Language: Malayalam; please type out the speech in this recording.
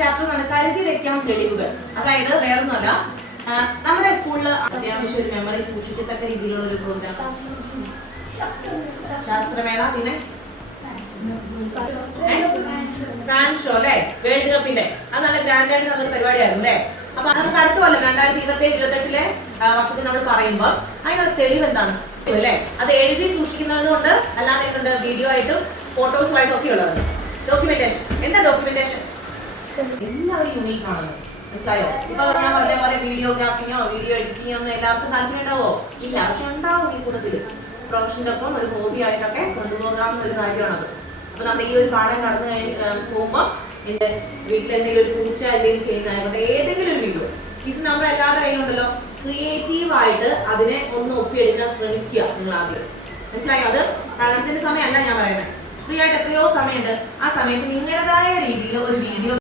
ചാപ്റ്റർ എന്ന് കരുതി വെക്കാം തെളിവുകൾ. അതായത് വേറൊന്നുമല്ല, നമ്മുടെ സ്കൂളിൽ അത്യാവശ്യം ഒരു മെമ്മറി സൂക്ഷിക്കത്തക്ക രീതിയിലുള്ള ഒരു പ്രോഗ്രാം ശാസ്ത്രമേള, പിന്നെ ഫാൻ ഷോ അല്ലെ, വേൾഡ് കപ്പിന്റെ അത് നല്ല ഗ്രാൻഡ് ആയിട്ട് നല്ലൊരു പരിപാടിയായിരുന്നു അല്ലേ. അപ്പൊ നമുക്ക് അടുത്തുമല്ല 2027-28 വർഷത്തിൽ നമ്മൾ പറയുമ്പോൾ അതിനുള്ള തെളിവ് എന്താണ് അല്ലെ, അത് എഴുതി സൂക്ഷിക്കുന്നത് കൊണ്ട് അല്ലാതെ എന്തുണ്ട് വീഡിയോ ആയിട്ടും ഫോട്ടോസുമായിട്ടും ഒക്കെ ഉള്ളത്. ഡോക്യുമെന്റേഷൻ എന്താ ഡോക്യുമെന്റേഷൻ? എല്ലാവരും യൂണീക്ക് ആണ്, മനസ്സിലായോ? ഇപ്പൊ ഞാൻ പറഞ്ഞ പോലെ വീഡിയോഗ്രാഫിങ്ങോ വീഡിയോ എഡിറ്റിങ്ങോ ഒന്നും എല്ലാവർക്കും താല്പര്യം ഉണ്ടാവോ? ഇല്ല, പക്ഷെ ഉണ്ടാവും ഈ കൂട്ടത്തില്. പ്രൊഫഷൻ്റെ ഒപ്പം ഒരു ഹോബി ആയിട്ടൊക്കെ കൊണ്ടുപോകാവുന്ന ഒരു കാര്യമാണത്. അപ്പൊ നമ്മൾ ഈ ഒരു പാഠം കടന്നു പോകുമ്പോൾ എന്റെ വീട്ടിൽ എന്തെങ്കിലും ഒരു പൂച്ച എന്തെങ്കിലും ചെയ്യുന്നതായിക്കോട്ടെ, ഏതെങ്കിലും ഒരു വീഡിയോ ഇത് നമ്മൾ എല്ലാവരുടെ കയ്യിലുണ്ടല്ലോ, ക്രിയേറ്റീവ് ആയിട്ട് അതിനെ ഒന്ന് ഒപ്പിയെടുക്കാൻ ശ്രമിക്കുക നിങ്ങൾ ആദ്യം. മനസ്സിലായോ? അത് പഠനത്തിന്റെ സമയമല്ല ഞാൻ പറയുന്നത്, ഫ്രീ ആയിട്ട് എത്രയോ സമയമുണ്ട്. ആ സമയത്ത് നിങ്ങളുടേതായ രീതിയിൽ ഒരു വീഡിയോ